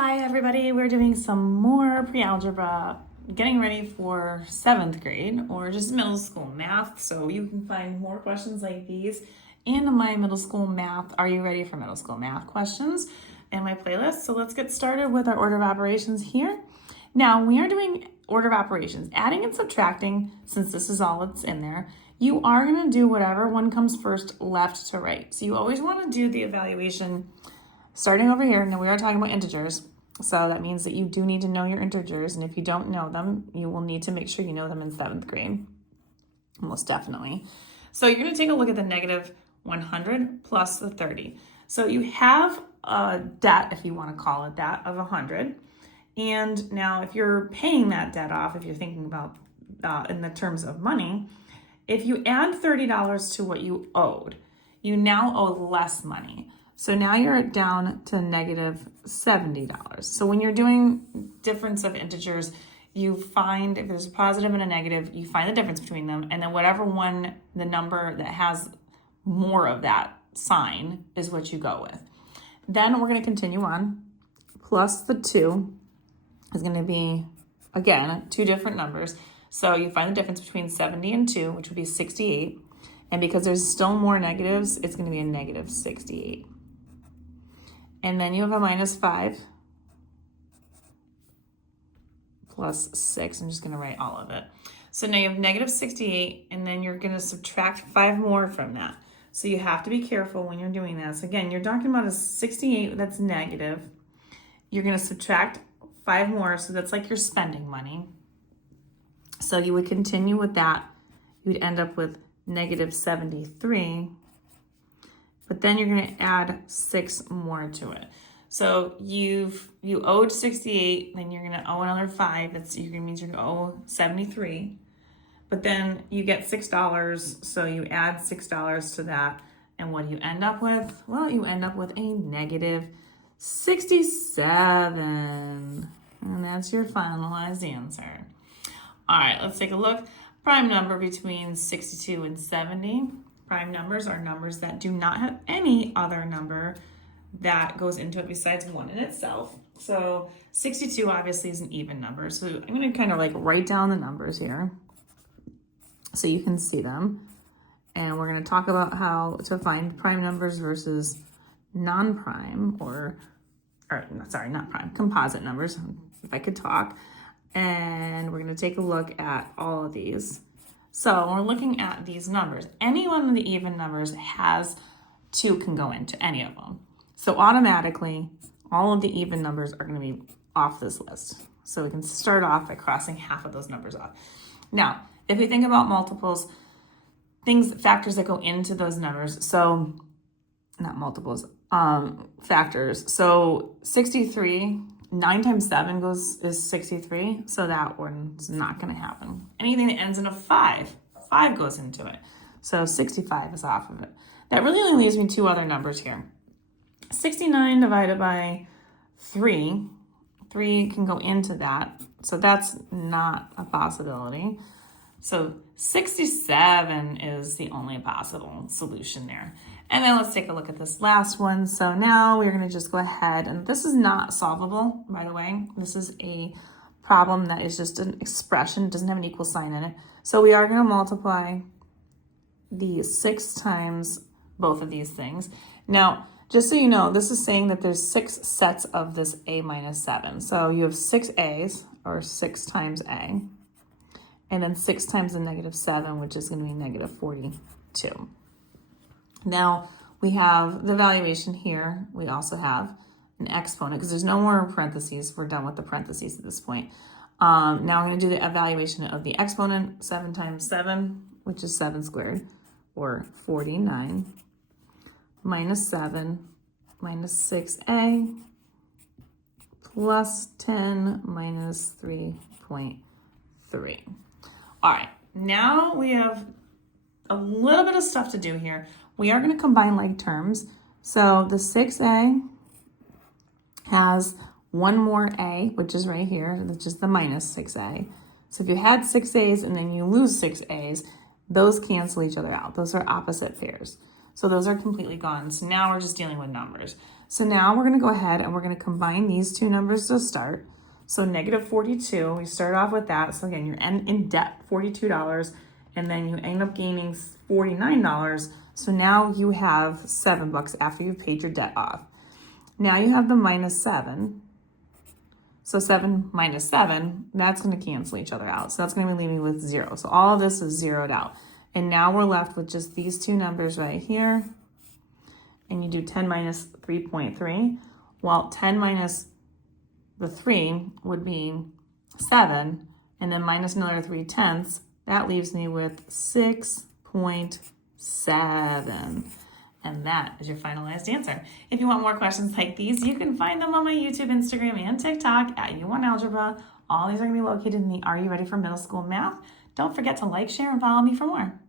Hi everybody, we're doing some more pre-algebra, getting ready for 7th grade or just middle school math. So you can find more questions like these in my middle school math. Are you ready for middle school math questions in my playlist? So let's get started with our order of operations here. Now we are doing order of operations, adding and subtracting, since this is all that's in there. You are gonna do whatever one comes first, left to right. So you always wanna do the evaluation starting over here. Now we are talking about integers. So that means that you do need to know your integers. And if you don't know them, you will need to make sure you know them in 7th grade. Most definitely. So you're going to take a look at the negative 100 plus the 30. So you have a debt, if you want to call it that, of 100. And now if you're paying that debt off, if you're thinking about in the terms of money, if you add $30 to what you owed, you now owe less money. So now you're down to negative $70. So when you're doing difference of integers, you find if there's a positive and a negative, you find the difference between them. And then whatever one, the number that has more of that sign is what you go with. Then we're going to continue on. Plus the 2 is going to be, again, 2 different numbers. So you find the difference between 70 and 2, which would be 68. And because there's still more negatives, it's going to be a negative 68. And then you have a minus 5 plus 6. I'm just going to write all of it. So now you have negative 68, and then you're going to subtract 5 more from that. So you have to be careful when you're doing this. Again, you're talking about a 68 that's negative. You're going to subtract 5 more, so that's like you're spending money. So you would continue with that. You would end up with negative 73. But then you're going to add 6 more to it. So you owed 68, then you're going to owe another 5. Means you're going to owe 73. But then you get $6, so you add $6 to that. And what do you end up with? Well, you end up with a negative 67. And that's your finalized answer. All right, let's take a look. Prime number between 62 and 70. Prime numbers are numbers that do not have any other number that goes into it besides 1 in itself. So 62 obviously is an even number. So I'm going to kind of like write down the numbers here so you can see them. And we're going to talk about how to find prime numbers versus non-prime composite numbers, if I could talk. And we're going to take a look at all of these. So we're looking at these numbers. Any one of the even numbers has 2 can go into any of them. So automatically, all of the even numbers are going to be off this list. So we can start off by crossing half of those numbers off. Now, if we think about multiples, factors that go into those numbers. So not multiples, factors. So 63, 9 times 7 is 63, so that one's not going to happen. Anything that ends in a 5 goes into it. So 65 is off of it. That really only leaves me 2 other numbers here. 69 divided by 3 can go into that, so that's not a possibility. So 67 is the only possible solution there. And then let's take a look at this last one. So now we're going to just go ahead, and this is not solvable, by the way. This is a problem that is just an expression. It doesn't have an equal sign in it. So we are going to multiply the 6 times both of these things. Now, just so you know, this is saying that there's 6 sets of this a minus 7. So you have 6 a's, or 6 times a, and then 6 times the negative 7, which is going to be negative 42. Now we have the valuation here. We also have an exponent because there's no more parentheses. We're done with the parentheses at this point. Now I'm going to do the evaluation of the exponent. 7 times 7, which is 7 squared, or 49, minus 7, minus 6a, plus 10, minus 3.3. All right, now we have a little bit of stuff to do here. We are going to combine like terms. So the 6a has one more a, which is right here, which is the minus 6a. So if you had 6 a's and then you lose 6 a's, those cancel each other out. Those are opposite pairs. So those are completely gone. So now we're just dealing with numbers. So now we're gonna go ahead and we're gonna combine these two numbers to start. So negative 42, we start off with that. So again, you're in debt, $42, and then you end up gaining $49. So now you have $7 after you've paid your debt off. Now you have the minus 7. So 7 minus 7, that's going to cancel each other out. So that's going to be leaving you with 0. So all of this is zeroed out. And now we're left with just these two numbers right here. And you do 10 minus 3.3. Well, 10 minus the 3 would be 7. And then minus another 3/10. That leaves me with 6.7. And that is your finalized answer. If you want more questions like these, you can find them on my YouTube, Instagram, and TikTok at YouWantAlgebra. All these are going to be located in the Are You Ready for Middle School Math? Don't forget to like, share, and follow me for more.